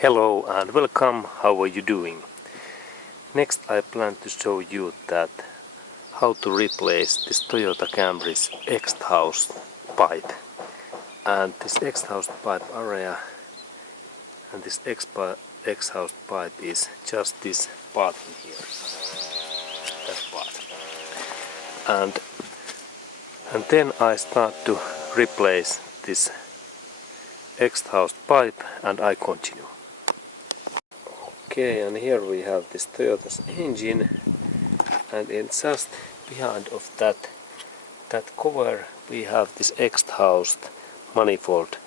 Hello and welcome, how are you doing? Next I plan to show you that how to replace this Toyota Camry's exhaust pipe. And this exhaust pipe area and this exhaust pipe is just this part in here. That part. And then I start to replace this exhaust pipe and I continue. Okay, and here we have this Toyota's engine, and in just behind of that cover we have this exhaust manifold,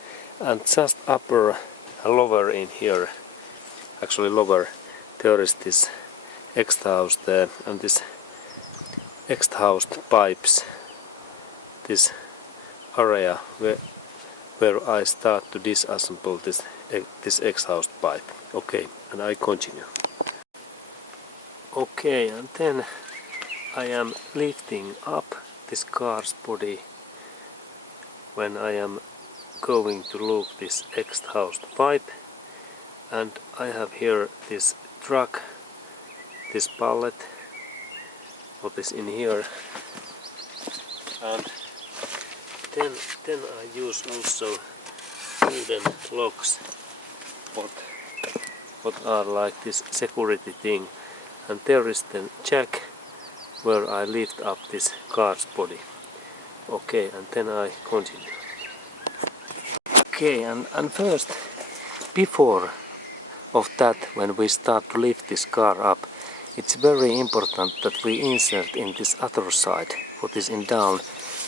and just upper and lower in here, actually lower, there is this exhaust and this exhaust pipes, this area where I start to disassemble this exhaust pipe. Okay, and I continue. Okay, and then I am lifting up this car's body when I am going to look this exhaust pipe, and I have here this truck, this pallet, what is in here, and then I use also wooden locks what are like this security thing, and there is the jack where I lift up this car's body. Okay, and then I continue. Okay, and first, before of that, when we start to lift this car up, it's very important that we insert in this other side, what is in down,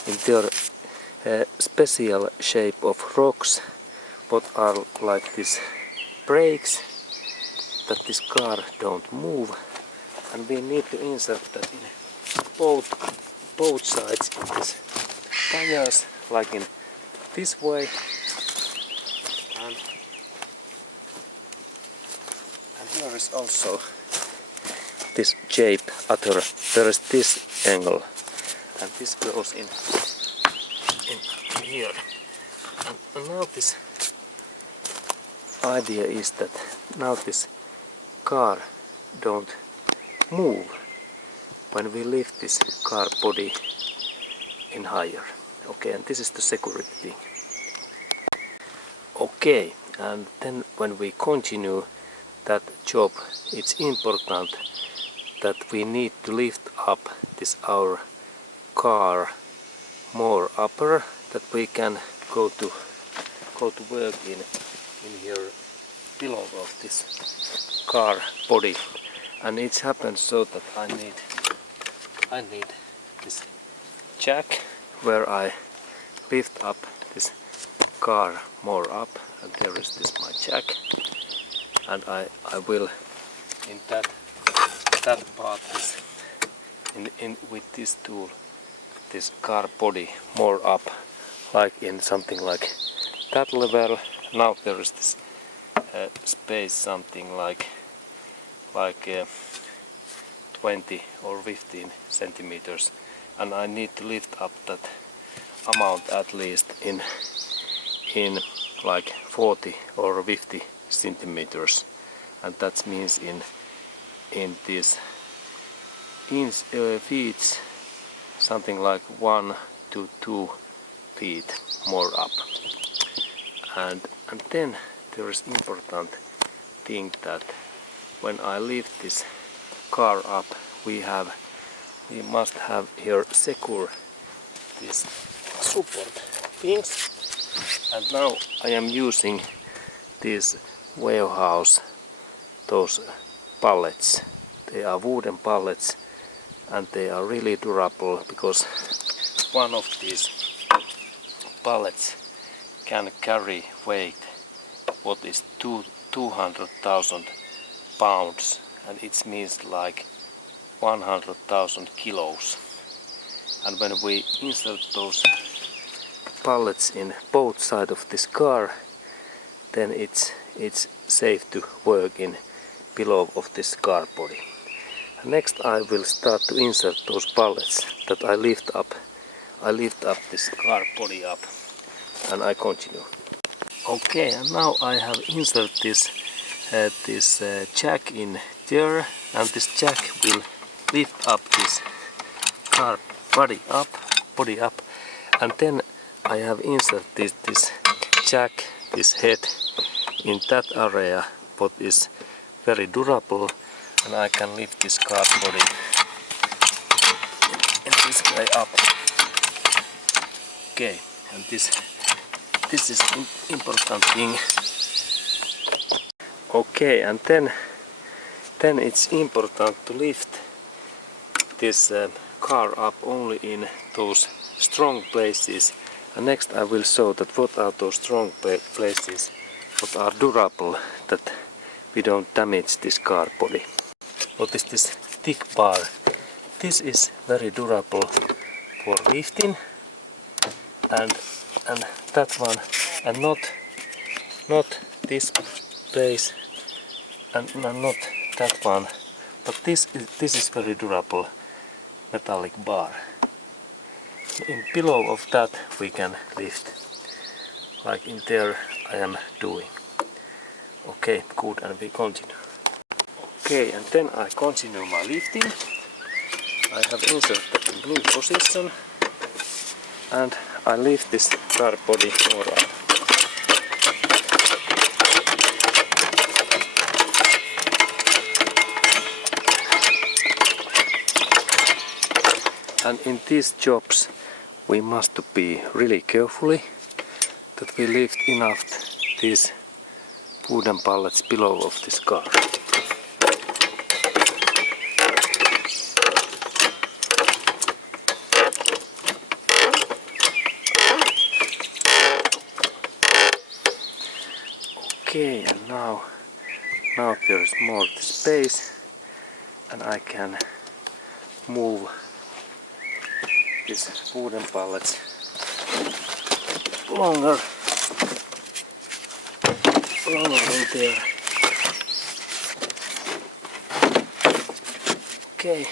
in their special shape of rocks, what are like this brakes, that this car don't move, and we need to insert that in both sides in this tires, like in this way, and here is also this shape other, there is this angle, and this goes in here, and now this idea is that now this car don't move when we lift this car body in higher. Okay, and this is the security thing. Okay, and then when we continue that job, it's important that we need to lift up this our car more upper, that we can go to work in here below of this car body, and it happens so that I need this jack where I lift up this car more up, and there is this my jack, and I will in that part this in with this tool this car body more up, like in something like that level. Now there is this space something like 20 or 15 centimeters, and I need to lift up that amount at least in like 40 or 50 centimeters, and that means in these feet something like 1 to 2 feet more up, and then there is important thing that when I lift this car up, we must have here secure these support things, and now I am using these warehouse, those pallets. They are wooden pallets, and they are really durable, because one of these pallets can carry weight what is 200,000 pounds, and it means like 100,000 kilos. And when we insert those pallets in both sides of this car, then it's safe to work in below of this car body. Next I will start to insert those pallets that I lift up this car body up, and I continue. Okay, and now I have inserted this this jack in there, and this jack will lift up this car body up, and then I have inserted this jack, this head, in that area what is very durable, and I can lift this car body in this way up. Okay, and this is important thing. Okay, and then it's important to lift this car up only in those strong places. And next I will show that what are those strong places, what are durable, that we don't damage this car body. What is this thick bar? This is very durable for lifting, and that one, and not this place, and not that one, but this is very durable metallic bar. In below of that we can lift, like in there I am doing. Okay, good, and we continue. Okay, and then I continue my lifting. I have inserted in blue position, and I lift this car body more up. And in these jobs we must be really carefully that we lift enough these wooden pallets below of this car. Okay, and now there is more space, and I can move these wooden pallets longer in there. Okay,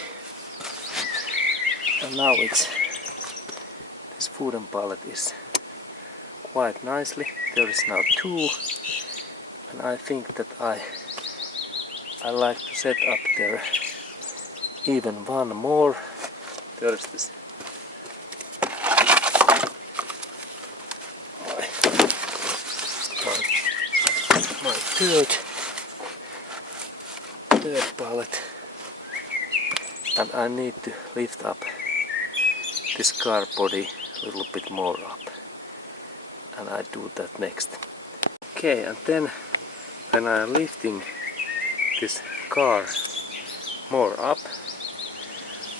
and now this wooden pallet is quite nicely. There is now two, and I think that I like to set up there even one more. There is this my third pallet, and I need to lift up this car body a little bit more up, and I do that next. Okay, and then when I am lifting this car more up,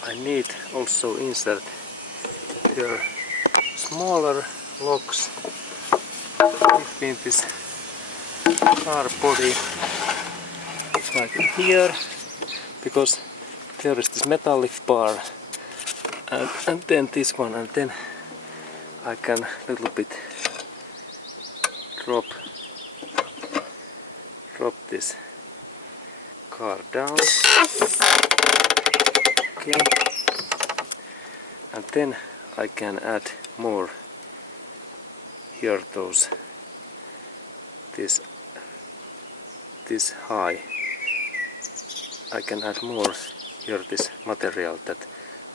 I need also insert here smaller locks between this car body, like here, because there is this metallic bar, and then this one, and then I can little bit drop this car down. Okay, and then I can add more here, this high. I can add more here this material that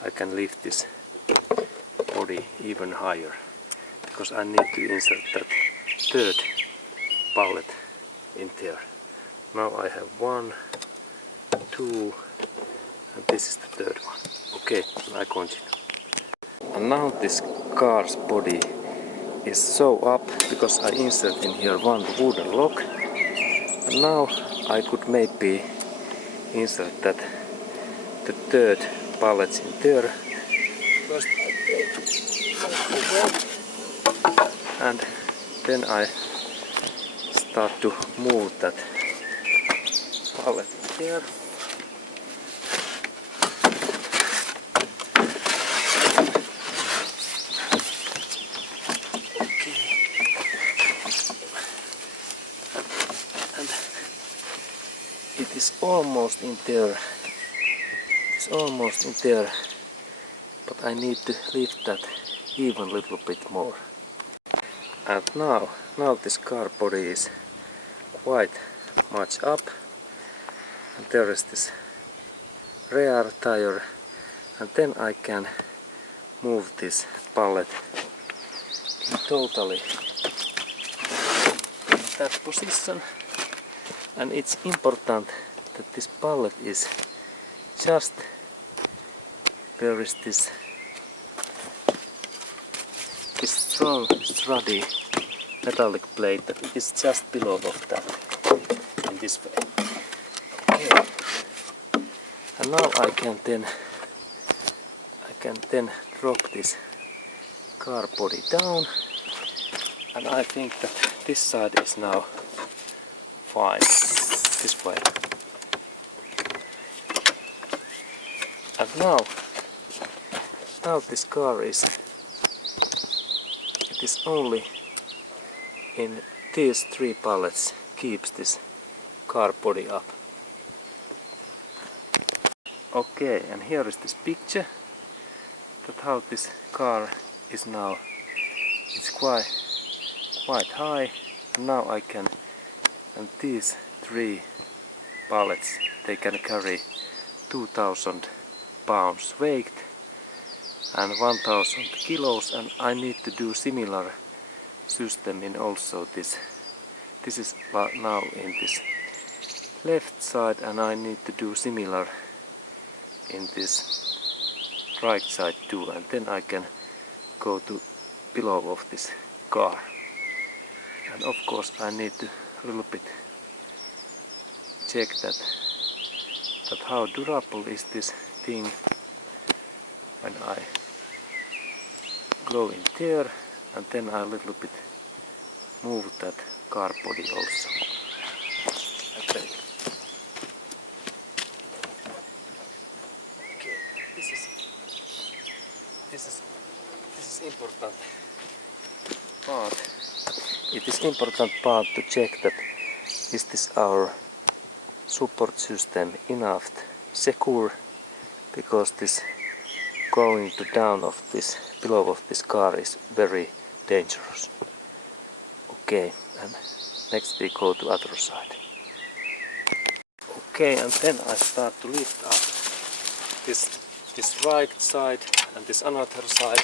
I can lift this body even higher, because I need to insert that third pallet in there. Now I have 1, 2, and this is the third one. Okay, I continue. And now this car's body is so up because I insert in here one wooden lock, and now I could maybe insert that the third pallet in there. First I take, and then I start to move that pallet in there. It's almost in there. It's almost in there, but I need to lift that even a little bit more. And now this car body is quite much up. And there is this rear tire, and then I can move this pallet in totally that position. And it's important that this pallet is just where is this strong sturdy metallic plate, that it is just below of that in this way. Okay. And now I can then drop this car body down, and I think that this side is now fine this way. And now this car is only in these 3 pallets keeps this car body up. Okay, and here is this picture that how this car is now. It's quite high. Now I can, and these 3 pallets, they can carry 2000 pounds weight and 1000 kilos, and I need to do similar system in also this. This is now in this left side, and I need to do similar in this right side too, and then I can go to below of this car. And of course I need to a little bit check that how durable is this thing when I go in there, and then I a little bit move that car body also. Okay, this is important part. It is important part to check that is this our support system enough secure, because this going to down of this below of this car is very dangerous. Okay, and next we go to other side. Okay, and then I start to lift up this right side and this another side.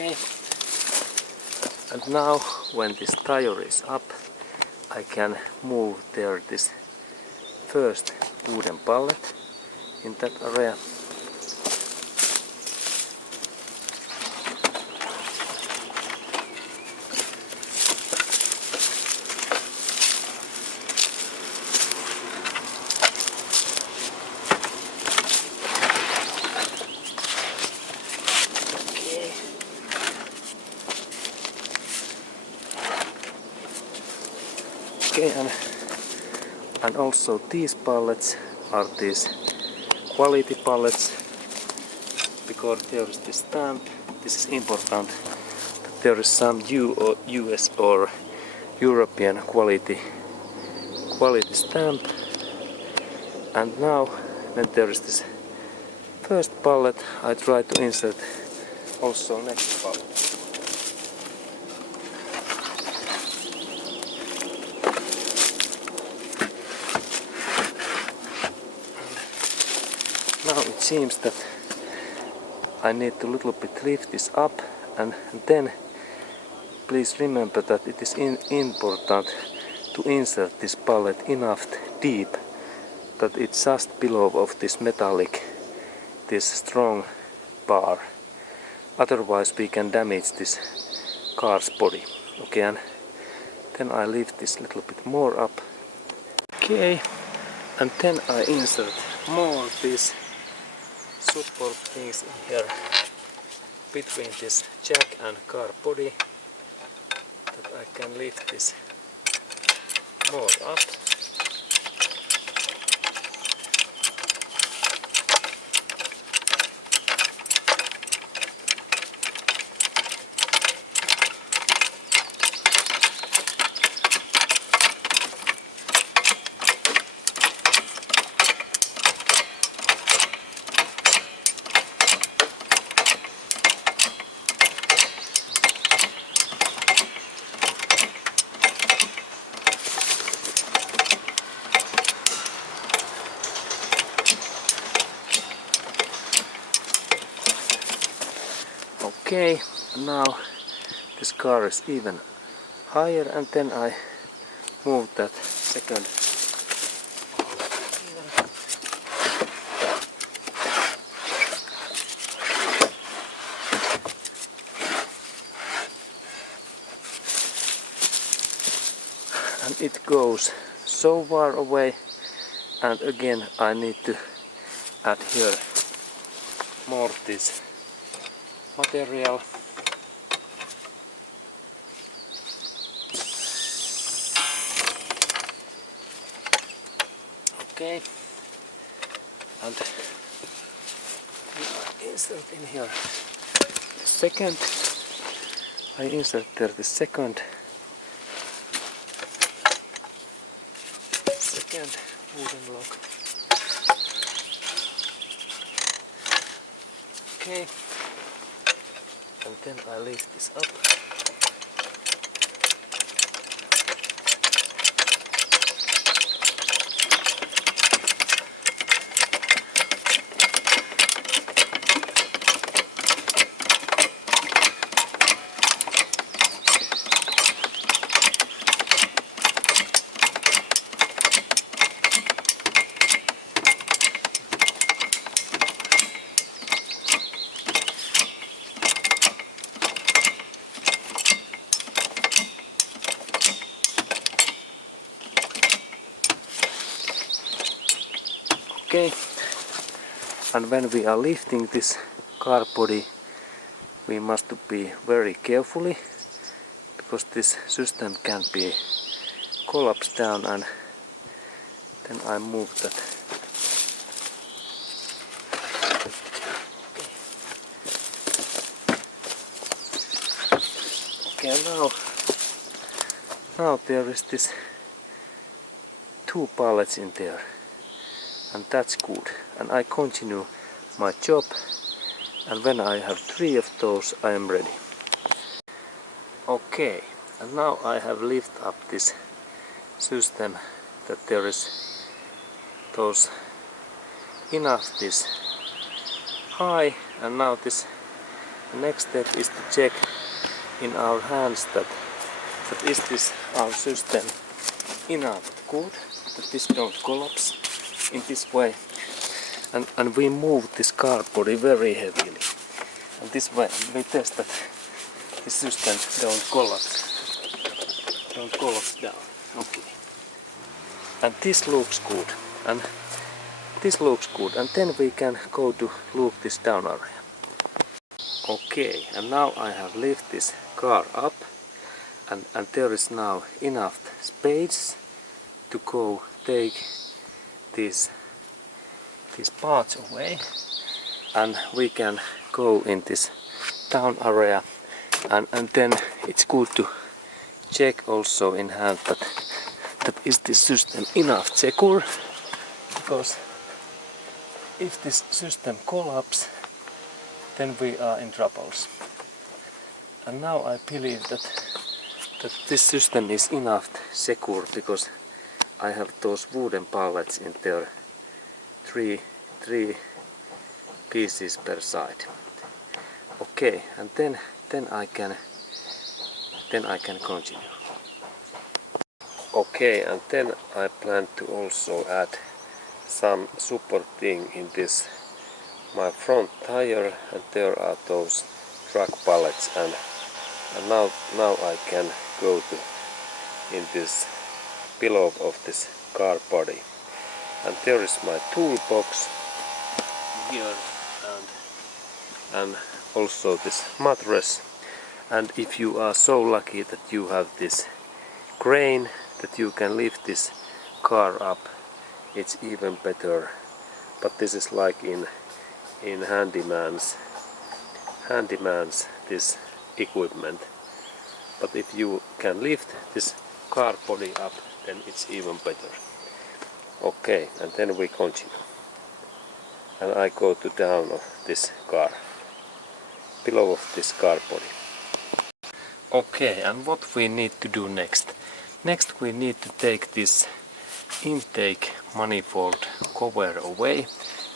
Okay, and now when this tire is up, I can move there this first wooden pallet in that area. Okay, and also these pallets are these quality pallets, because there is this stamp. This is important that there is some US or European quality stamp. And now when there is this first pallet, I try to insert also next pallet. Now it seems that I need to little bit lift this up, and then please remember that it is important to insert this pallet enough deep that it's just below of this metallic, this strong bar. Otherwise we can damage this car's body. Okay, and then I lift this little bit more up. Okay, and then I insert more of these support things in here between this jack and car body, that I can lift this more up. Okay, now this car is even higher, and then I move that second and it goes so far away, and again I need to add here more this material. Okay, and insert in here the second. I insert there the second wooden block. Okay, and then I lift this up. Okay, and when we are lifting this car body, we must be very carefully, because this system can be collapsed down, and then I move that. Okay, now there is this 2 pallets in there. And that's good, and I continue my job, and when I have 3 of those I am ready. Okay, and now I have lifted up this system that there is those enough this high, and now this next step is to check in our hands that is this our system enough good, that this don't collapse in this way, and we move this car body very heavily, and this way we test that the system don't collapse down. Okay, and this looks good, and then we can go to look this down area. Okay, and now I have lifted this car up, and there is now enough space to go take these parts away, and we can go in this down area, and then it's good to check also in hand that is this system enough secure, because if this system collapses, then we are in troubles. And now I believe that this system is enough secure, because I have those wooden pallets in there, three pieces per side. Okay, and then I can continue. Okay, and then I plan to also add some supporting in this my front tire, and there are those truck pallets, and now I can go to in this below of this car body, and there is my toolbox here, and also this mattress. And if you are so lucky that you have this crane that you can lift this car up, it's even better. But this is like in handyman's this equipment. But if you can lift this car body up, then it's even better. Okay, and then we continue. And I go to down of this car, below of this car body. Okay, and what we need to do next? Next we need to take this intake manifold cover away,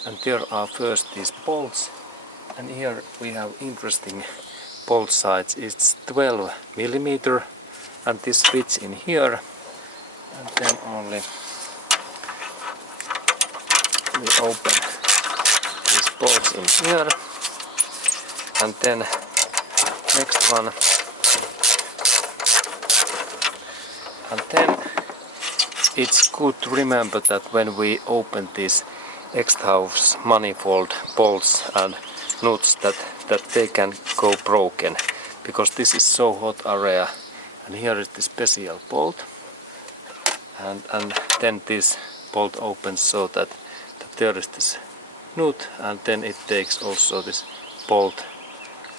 and there are first these bolts, and here we have interesting both sides is 12 millimeter, and this fits in here, and then only we open these bolts in here, and then next one, and then it's good to remember that when we open these exhaust manifold bolts and nuts that they can go broken, because this is so hot area. And here is the special bolt, and then this bolt opens so that there is this nut, and then it takes also this bolt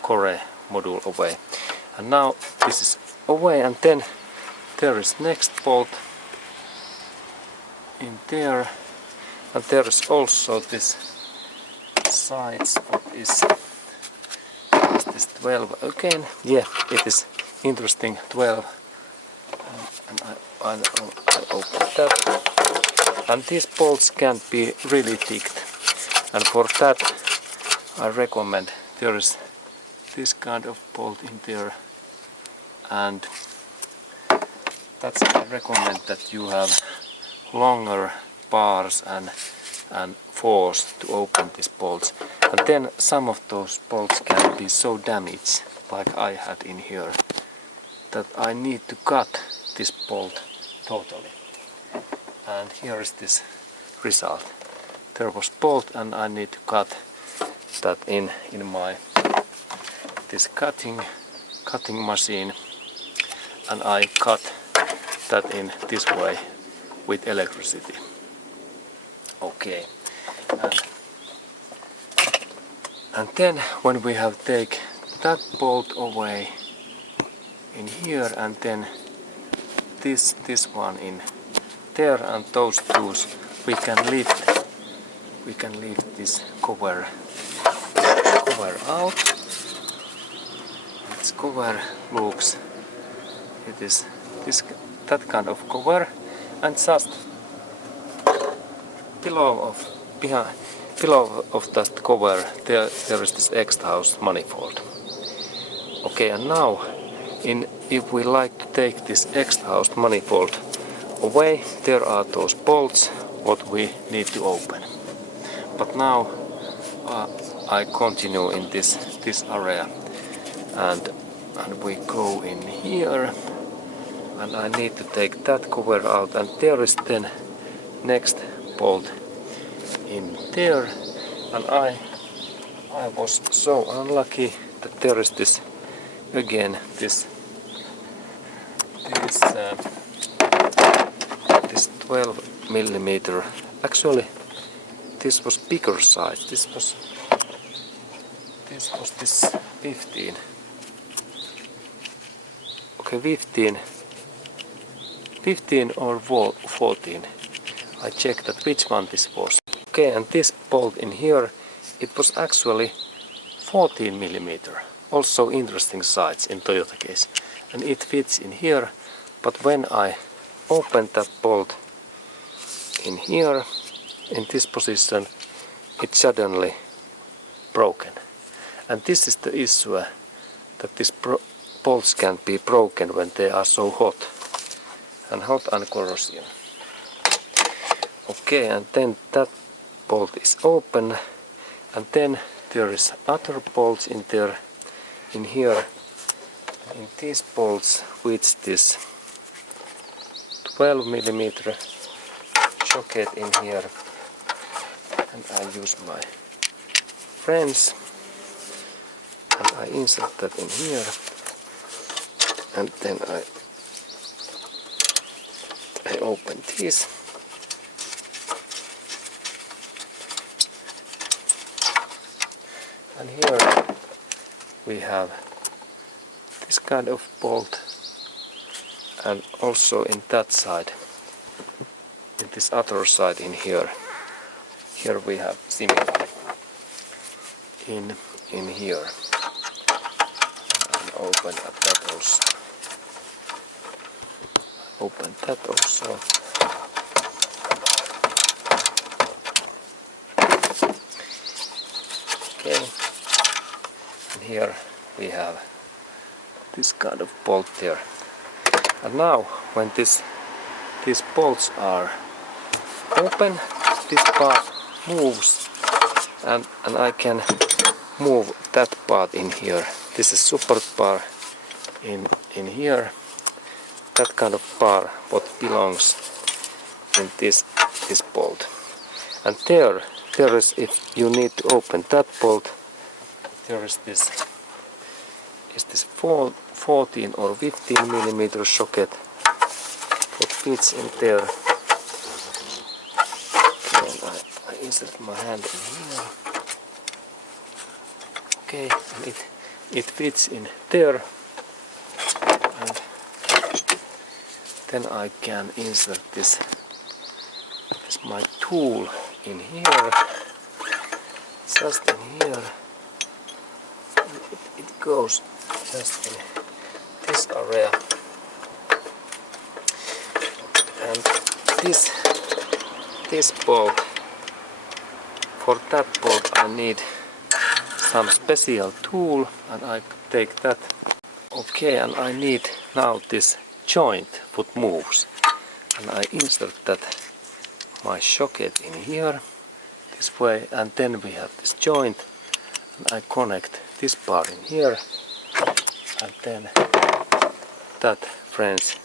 core module away. And now this is away, and then there is next bolt in there, and there is also this sides. What is this 12 again? Yeah, it is interesting 12, and I open that, and these bolts can be really thick, and for that I recommend there is this kind of bolt in there, and that's I recommend that you have longer bars and force to open these bolts. And then some of those bolts can be so damaged, like I had in here, that I need to cut this bolt totally. And here is this result. There was bolt, and I need to cut that in my this cutting machine, and I cut that in this way with electricity. Okay, and then when we have take that bolt away in here, and then this one in there, and those two we can lift this cover out. Its cover looks, it is that kind of cover, and just below of that cover there is this exhaust manifold. Okay, and now if we like to take this exhaust manifold away, there are those bolts what we need to open. But now I continue in this area, and we go in here, and I need to take that cover out, and there is then next bolt in there, and I was so unlucky that there is this again this 12 millimeter. Actually this was bigger size. This was this 15. Okay, 15 or 14. I checked that which one this was. Okay, and this bolt in here, it was actually 14 millimeter. Also interesting size in Toyota case. And it fits in here, but when I opened that bolt in here, in this position, it suddenly broken. And this is the issue, that these bolts can be broken when they are so hot and corrosion. Okay, and then that bolt is open, and then there is other bolts in there, in here, in these bolts, which this 12 millimeter socket in here, and I use my wrench, and I insert that in here, and then I open this. And here we have this kind of bolt, and also in that side, in this other side in here we have similar in here, and open that also. Open that also. Okay, and here we have this kind of bolt there. And now when these bolts are open, this part moves, and I can move that part in here. This is support bar in here. That kind of bar what belongs in this bolt. And there is, if you need to open that bolt, there is this 14 or 15 millimeter socket what fits in there. Okay, I insert my hand in here. Okay, and it fits in there, and then I can insert this my tool in here, just in here. It goes just in this area, and this bolt, for that bolt I need some special tool, and I take that. Okay, and I need now this joint what moves, and I insert that my socket in here this way, and then we have this joint, and I connect this part in here, and then that frames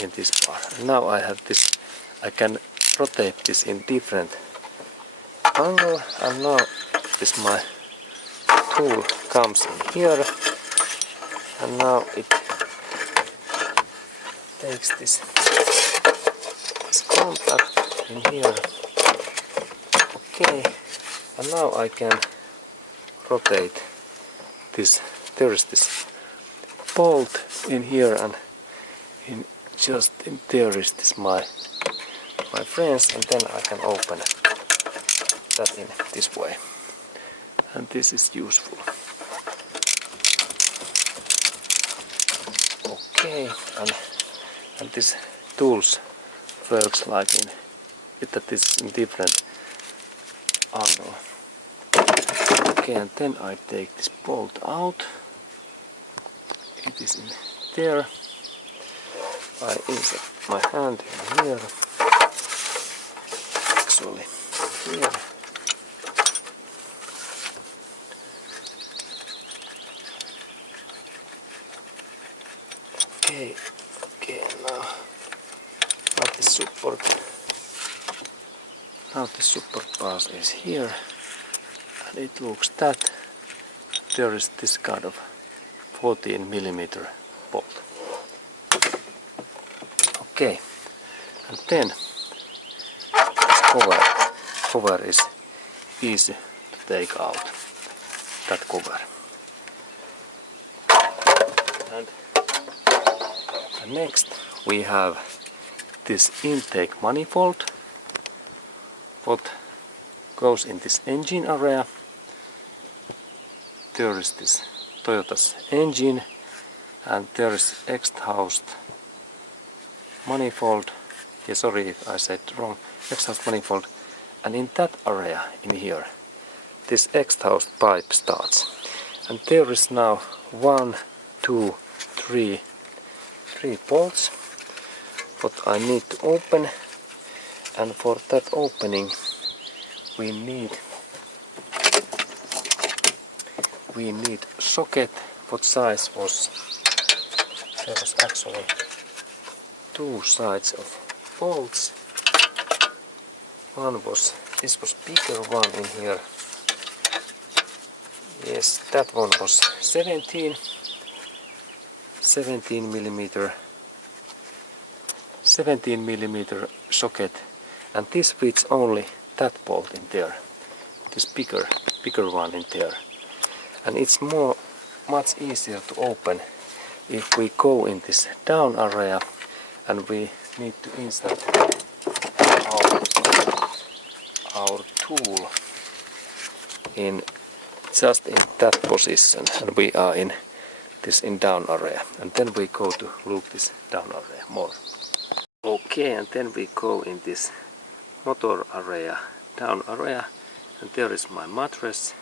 in this part. And now I have this, I can rotate this in different angle, and now this my tool comes in here, and now it takes this contact in here. Okay, and now I can rotate this. There is this bolt in here, and just in there is this my frames, and then I can open that in this way, and this is useful. Okay, and this tools works like in that is in different angle. Okay, and then I take this bolt out. It is in there. I insert my hand in here. Actually, here. Okay, now the support. Now the support bar is here, and it looks that there is this kind of 14 millimeter bolt. Okay, and then this cover is easy to take out, that cover. And next we have this intake manifold what goes in this engine area. There is this Toyota's engine, and there is exhaust manifold. Yeah, sorry if I said wrong. Exhaust manifold, and in that area in here this exhaust pipe starts, and there is now 1, 2, 3 bolts what I need to open, and for that opening we need socket. What size was there? Was actually 2 sides of bolts. This was bigger one in here. Yes, that one was 17 millimeter socket, and this fits only that bolt in there. This bigger one in there, and it's much easier to open if we go in this down area, and we need to insert our tool in just in that position, and we are in this in down area, and then we go to look this down area more. Okay, and then we go in this motor area, down area, and there is my mattress,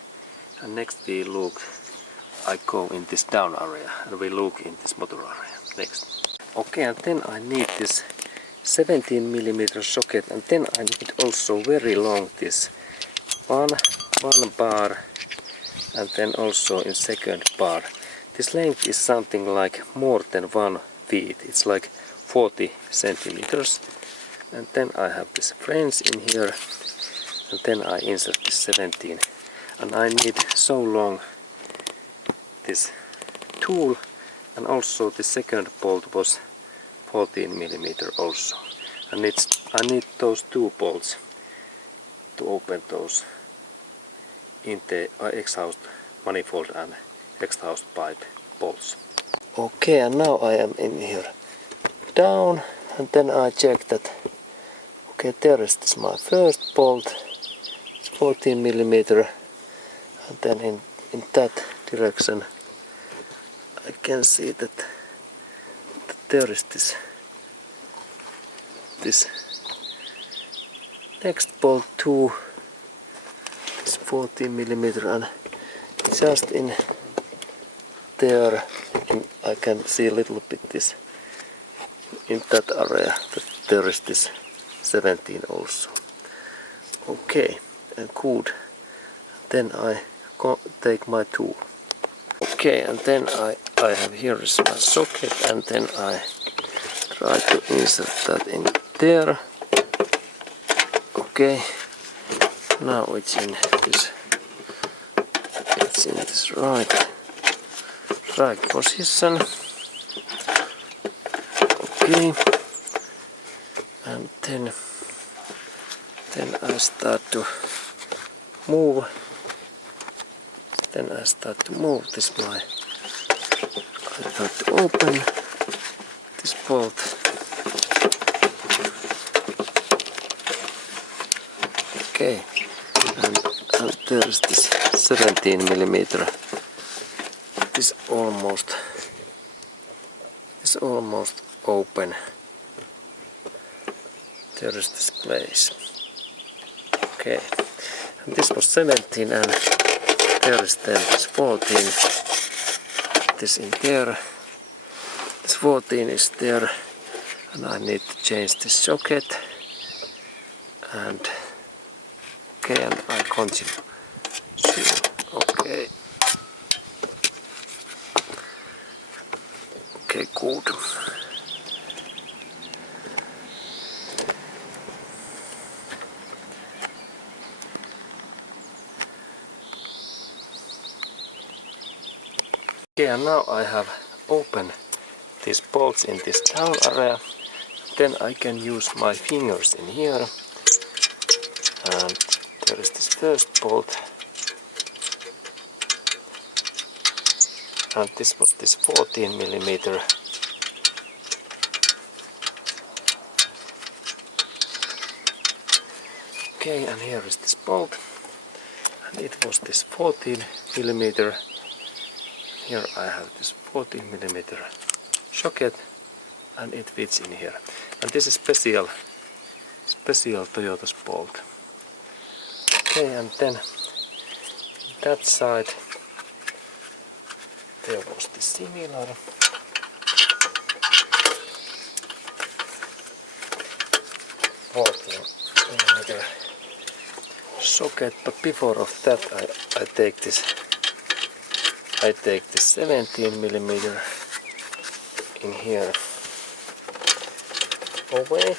and next we look I go in this down area and we look in this motor area next. Okay, and then I need this 17mm socket, and then I need also very long this one bar, and then also in second bar. This length is something like more than 1 feet. It's like 40 centimeters. And then I have this flange in here, and then I insert this 17. And I need so long this tool, and also the second bolt was 14mm also. And I need those two bolts to open those in the exhaust manifold and exhaust pipe bolts. Okay, and now I am in here down, and then I check that. Okay, there is this my first bolt. It's 14mm, and then in that direction I can see that there is this next bolt too. This 14mm, and just in there I can see a little bit this in that area that there is this 17 also. Okay, and good. Then I take my tool. Okay, and then I have here is my socket, and then I try to insert that in there. Okay, now it's in this right position. Okay, and then I start to move. Then I start to move this I start to open this bolt. Okay, and there is this 17mm. This almost open. There is this place. Okay, and this was 17, and there is then this 14. This in there. This 14 is there, and I need to change this socket. And okay, and I continue. Okay. Okay, good. Okay, and now I have opened these bolts in this down area. Then I can use my fingers in here. And there is this first bolt. And this was this 14mm. Okay, and here is this bolt. And it was this 14mm. Here I have this 14mm socket, and it fits in here. And this is special Toyota's bolt. Okay, and then that side there was the similar. Socket, but before of that I take this 17mm in here away.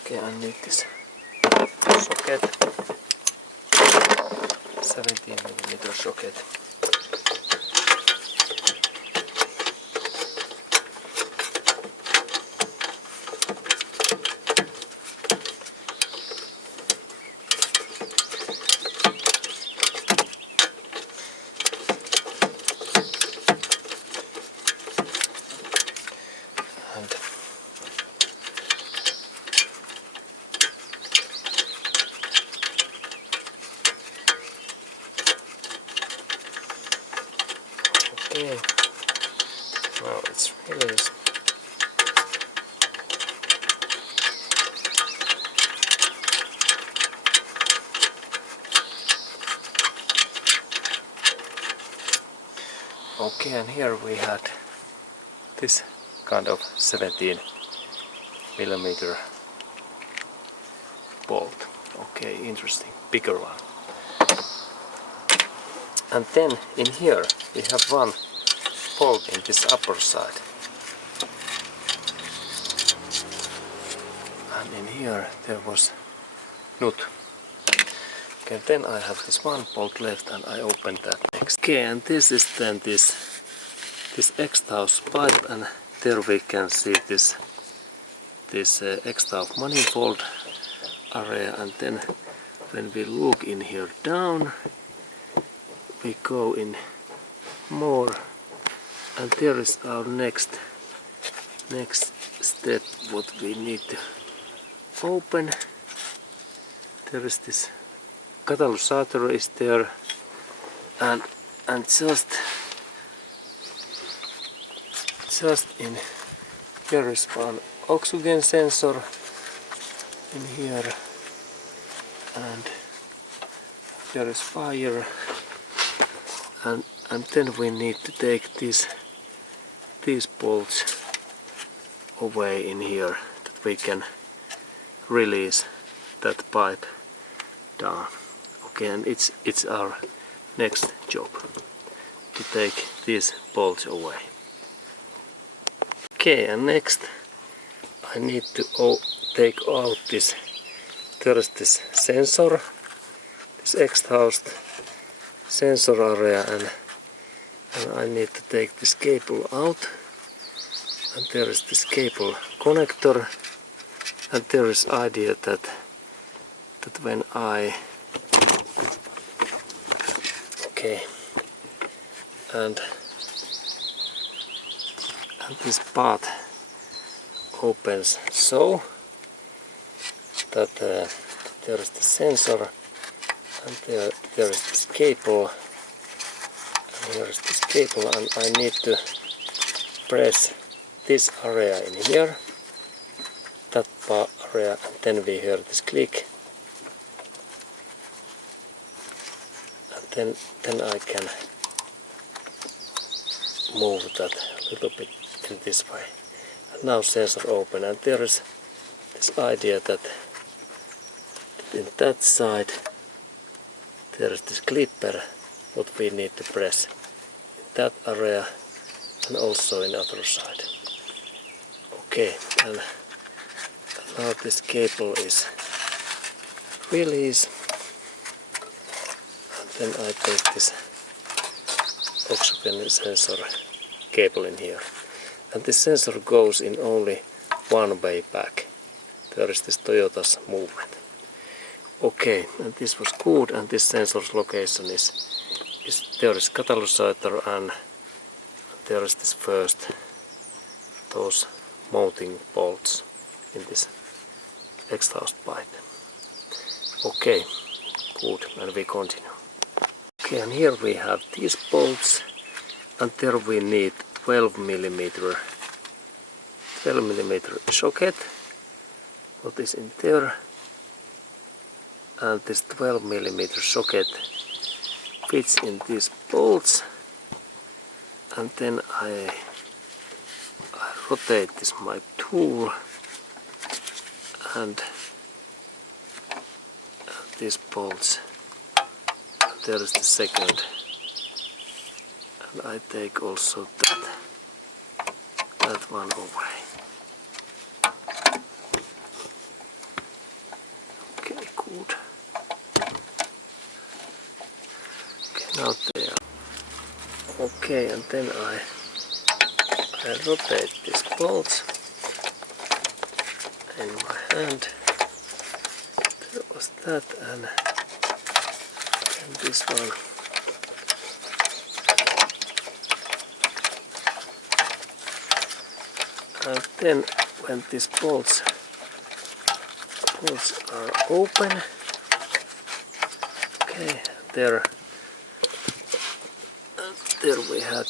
Okay, I need this socket, 17mm socket. Okay, now it's released. Okay, and here we had this kind of 17 millimeter bolt. Okay, interesting, bigger one. And then in here we have one bolt in this upper side. And in here there was nut. Okay, then I have this one bolt left and I open that next. Okay, and this is then this exhaust pipe, and there we can see this exhaust manifold area, and then when we look in here down we go in more, and there is our next step what we need to open. There is this catalysator is there, and just in here is one oxygen sensor in here, and there is fire, and then we need to take these bolts away in here that we can release that pipe down. Okay, and it's our next job to take these bolts away. Okay, and next I need to take out this. There is this sensor, this exhaust sensor area, and I need to take this cable out. And there is this cable connector, and there is idea that when I and this part opens so that there is the sensor, and there is this cable, and here is this cable, and I need to press this area in here, that part area, and then we hear this click, and then I can move that a little bit in this way. And now sensor open, and there is this idea that in that side there is this clipper what we need to press in that area and also in other side. Okay, and now this cable is released, and then I take this oxygen sensor cable in here, and this sensor goes in only one way back. There is this Toyota's movement. Okay, and this was good, and this sensor's location is there is catalysator, and there is this first those mounting bolts in this exhaust pipe. Okay, good, and we continue. Okay, and here we have these bolts, and there we need 12 millimeter socket, what is in there, and this 12 millimeter socket fits in these bolts, and then I rotate this my tool, and these bolts, and there is the second, and I take also that one away. Okay, good. Okay, now they are okay, and then I rotate these bolts in my hand. There was that, and this one. And then when these bolts are open, okay, there we had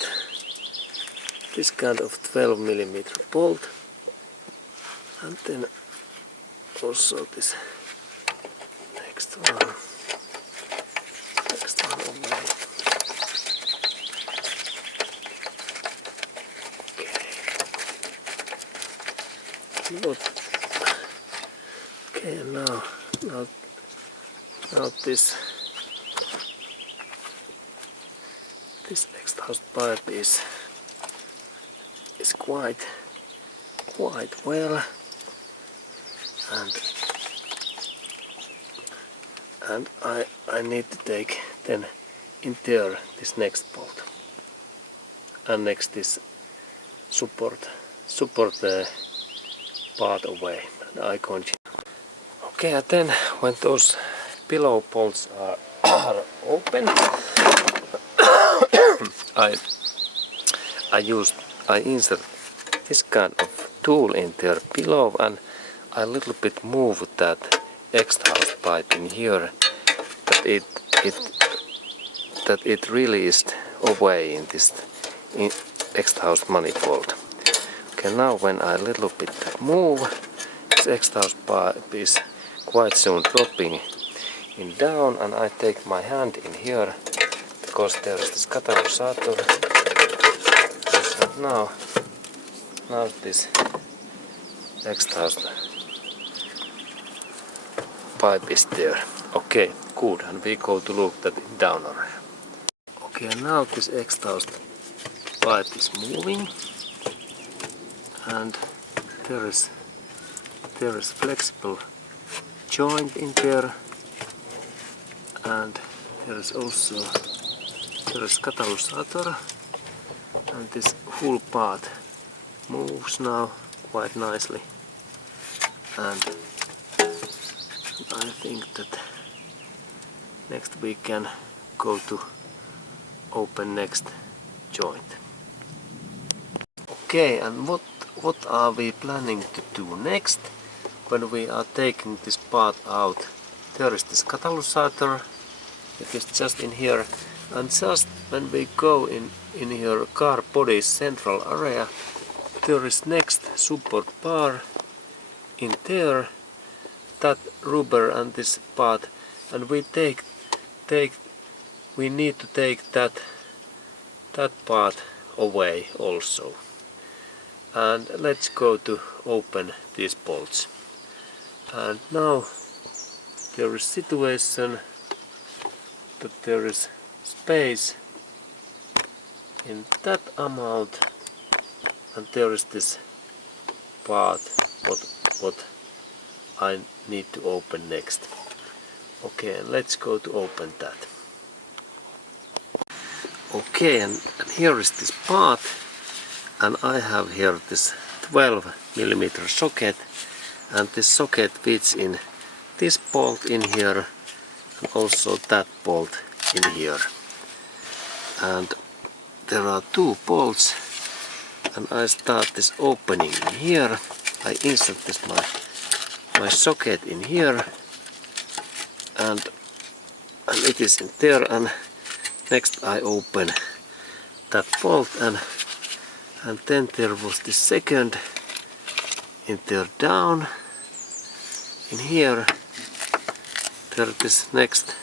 this kind of 12 millimeter bolt, and then also this next one away. What? Okay, now this exhaust pipe is quite well, and I need to take then in there this next bolt and next this support part away, and I continue. Okay, and then when those pillow bolts are open, I insert this kind of tool in there below, and I little bit move that exhaust pipe in here that it really is away in this exhaust manifold. Okay, now when I little bit move, this exhaust pipe is quite soon dropping in down, and I take my hand in here because there is this catalyst. And now this exhaust pipe is there. Okay, good, and we go to look that down area. Okay, now this exhaust pipe is moving, and there is flexible joint in there, and there is catalysator, and this whole part moves now quite nicely, and I think that next we can go to open next joint. Okay, and what are we planning to do next when we are taking this part out? There is this catalysator, it is just in here, and just when we go in here car body central area, there is next support bar in there, that rubber and this part, and we need to take that part away also. And let's go to open these bolts. And now there is situation that there is space in that amount, and there is this part what I need to open next. Okay, and let's go to open that. Okay, and here is this part, and I have here this 12mm socket, and this socket fits in this bolt in here and also that bolt in here. And there are two bolts, and I start this opening in here. I insert this my socket in here, and it is in there, and next I open that bolt, and then there was the second in there down in here. There is next,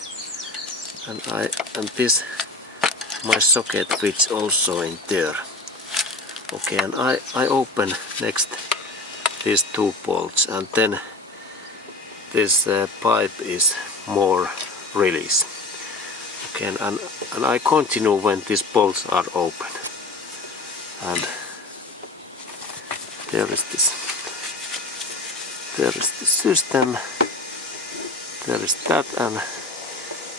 and this my socket fits also in there. Okay, and I open next these two bolts, and then this pipe is more release. Okay, and I continue when these bolts are open. And there is the system, there is that, and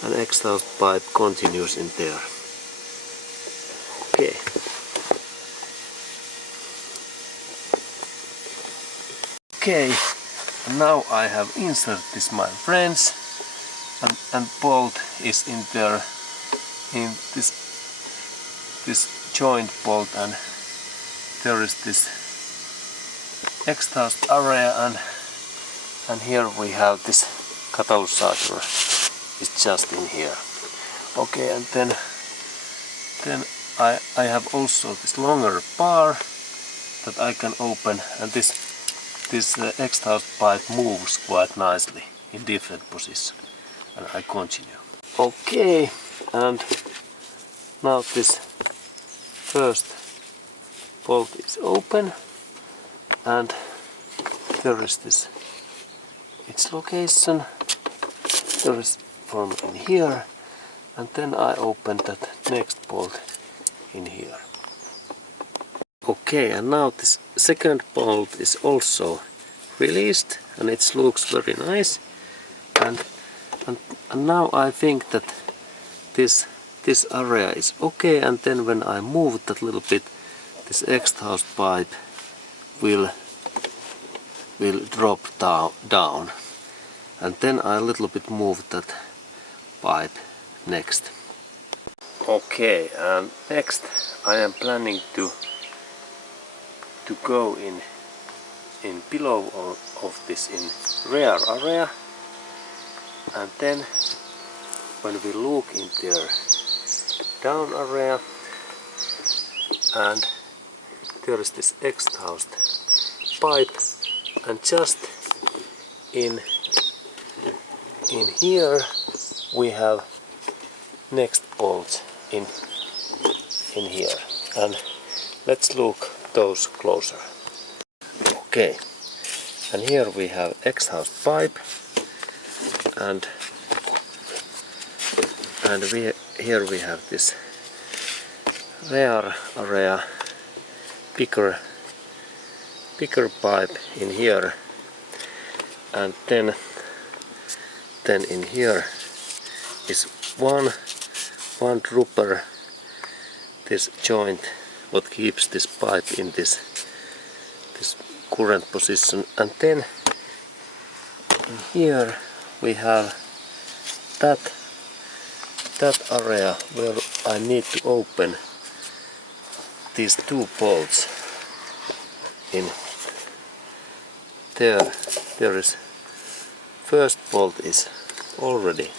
an exhaust pipe continues in there. Okay. Okay, now I have inserted this, my friends, and bolt is in there, in this joint bolt, and there is this exhaust area, and here we have this catalysator. It's just in here. Okay, and then I have also this longer bar that I can open, and this exhaust pipe moves quite nicely in different positions, and I continue. Okay, and now this first bolt is open, and there is this its location. There is from in here, and then I open that next bolt in here. Okay, and now this second bolt is also released, and it looks very nice. And now I think that this area is okay, and then when I move that little bit, this exhaust pipe will drop down, and then I a little bit move that pipe next. Okay, and next I am planning to go in below of this in rear area, and then when we look in their down area, and there is this exhaust pipe, and just in here we have next bolts in here, and let's look those closer. Okay, and here we have exhaust pipe, and here we have this rear area, bigger pipe in here, and then in here is one dropper, this joint what keeps this pipe in this current position, and then in here we have that area where I need to open these two bolts in there. There is first bolt is already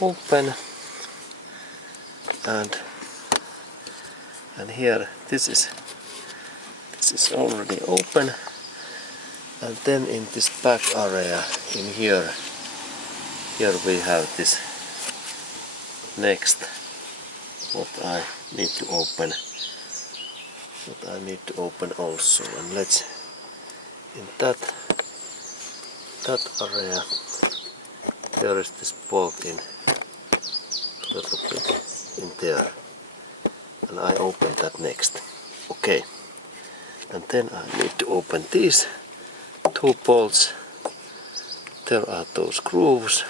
open, and here this is already open, and then in this back area in here we have this next what I need to open also, and let's in that area there is this bolt in a little bit in there, and I open that next. Okay, and then I need to open these two bolts. There are those grooves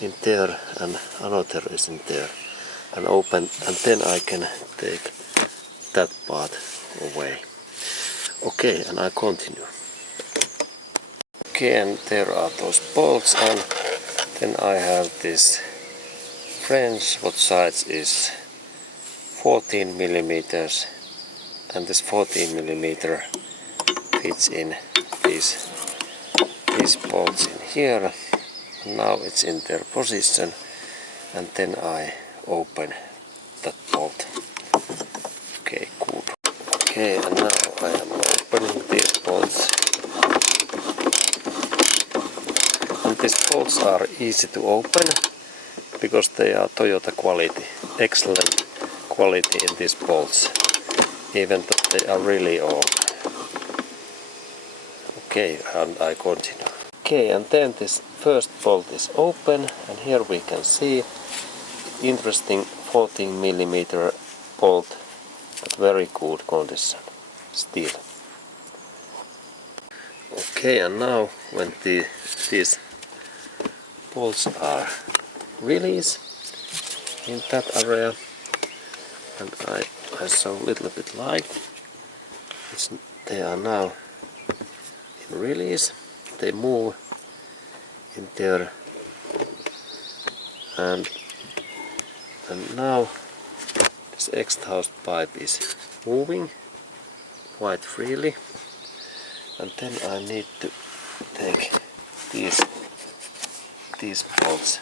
in there, and another is in there, and open, and then I can take that part away. Okay, and I continue. Okay, and there are those bolts, and then I have this French, what size is 14 millimeters, and this 14 millimeter fits in these bolts in here. Now it's in their position, and then I open that bolt. Okay, good. Okay, and now I am opening these bolts. And these bolts are easy to open because they are Toyota quality, excellent quality in these bolts, even though they are really old. Okay, and I continue. Okay, and then this first bolt is open, and here we can see interesting 14 millimeter bolt, but very good condition still. Okay, and now when these bolts are released in that area, and I show a little bit light, they are now in release. They move in there, and now this exhaust pipe is moving quite freely, and then I need to take these bolts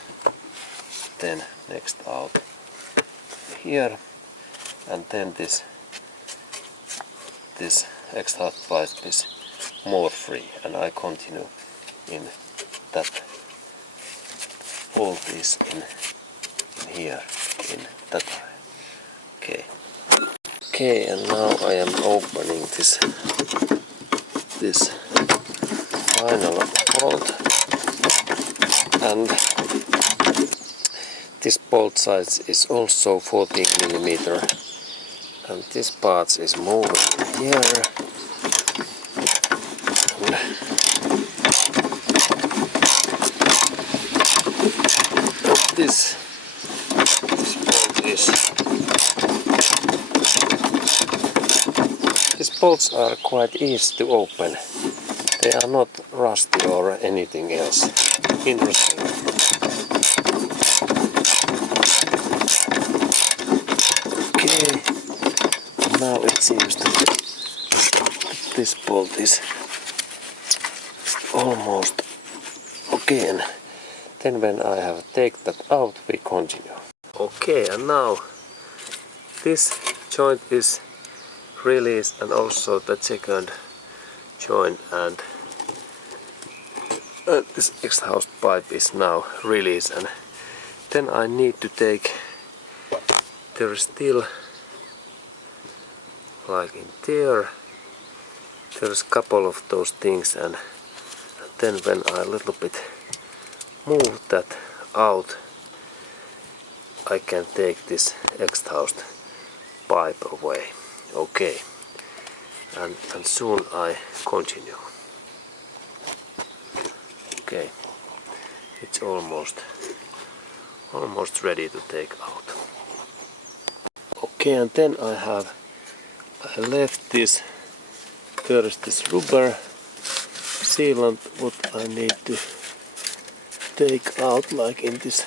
then next out here, and then this exhaust pipe is more free, and I continue in that bolt is in here in that area. Okay, and now I am opening this this final bolt, and this bolt size is also 14mm, and this part is moving here. This bolt is. These bolts are quite easy to open. They are not rusty or anything else. Interesting. Okay, now it seems that this bolt is almost okay. And then when I have taken that out, we continue. Okay, and now this joint is released, and also the second joint, and this exhaust pipe is now released. And then I need to take, there is still, like in there's a couple of those things, and then when I a little bit move that out, I can take this exhaust pipe away. Okay, and soon I continue. Okay, it's almost ready to take out. Okay, and then I left this. There is this rubber sealant what I need to take out, like in this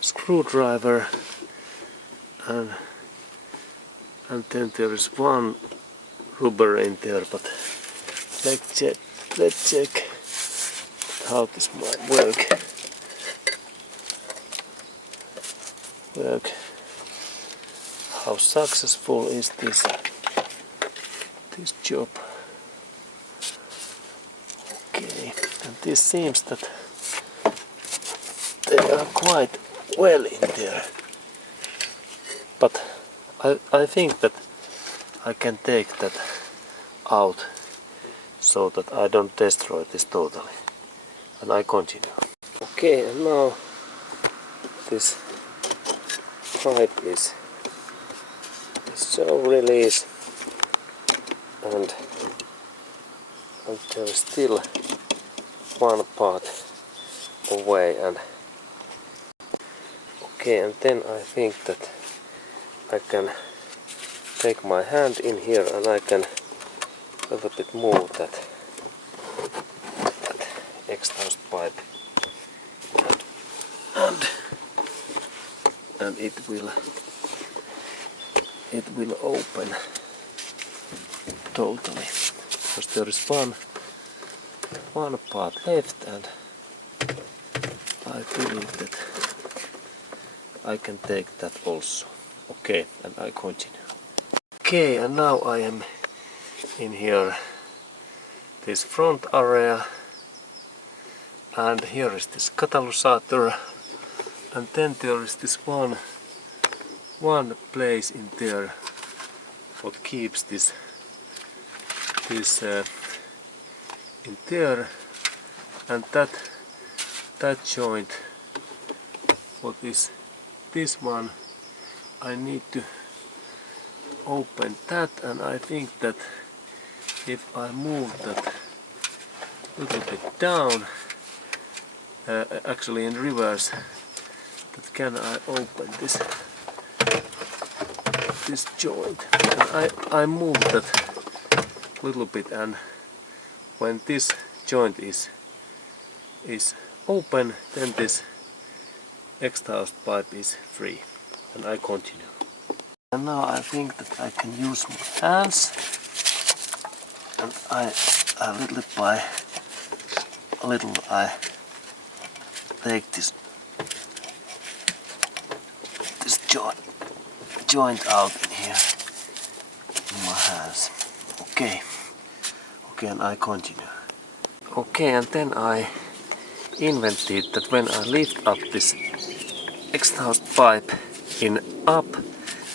screwdriver, and then there is one rubber in there, but let's check how this might work. How successful is this job? Okay, and this seems that they are quite well in there, but I think that I can take that out so that I don't destroy this totally, and I continue. Okay, and now this pipe is so released, and there is still one part away, and okay, and then I think that I can take my hand in here, and I can a little bit move that exhaust pipe, and it will open totally, because there is one part left, and I believe that I can take that also. Okay, and I continue. Okay, and now I am in here, this front area, and here is this catalysator, and then there is this one place in there what keeps this in there, and that joint what is this one, I need to open that, and I think that if I move that a little bit down, actually in reverse, that can I open this joint, and I move that a little bit, and when this joint is open, then this exhaust pipe is free, and I continue. And now I think that I can use my hands, and I take this joint out in here in my hands. Okay, and I continue. Okay, and then I invented that when I lift up this exhaust pipe in up,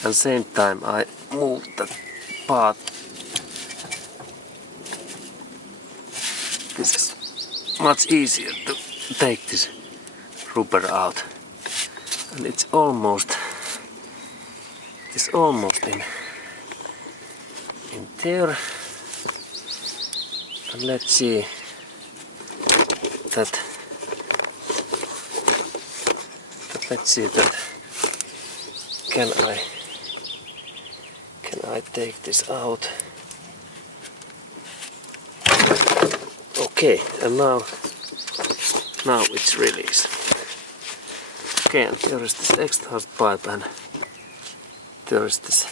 and same time I move that part this is much easier to take this rubber out, and it's almost in there. And let's see that can I take this out? Okay, and now it's released. Okay, and there is this exhaust pipe and there is this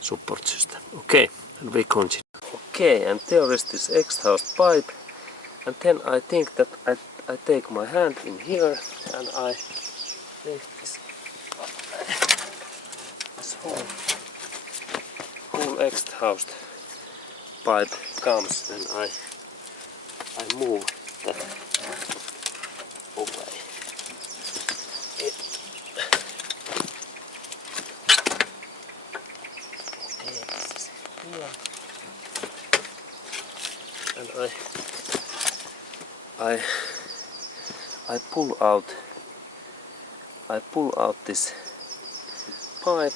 support system. Okay, and we continue. Okay, and there is this exhaust pipe, and then I think that I take my hand in here and I make this whole exhaust pipe comes, and I move that away. And I pull out this pipe.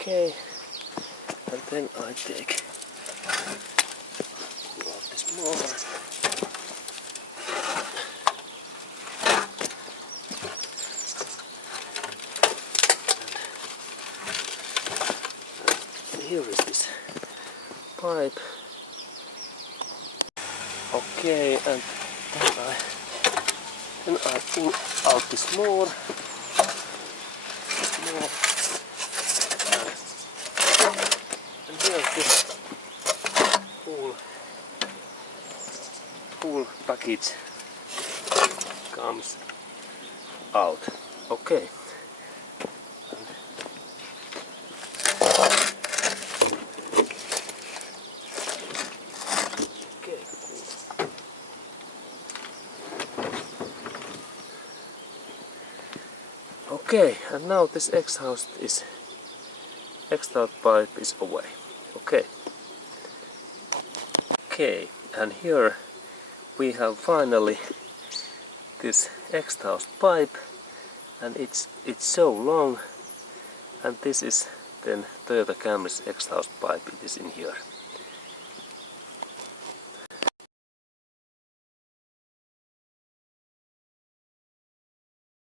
Okay, and then I pull out this motor. And here is this pipe. Okay, and then I pull out this more. And here's this full package comes out. Okay. Okay, and now this exhaust pipe is away. Okay. Okay, and here we have finally this exhaust pipe, and it's so long, and this is then Toyota Camry's exhaust pipe. It is in here.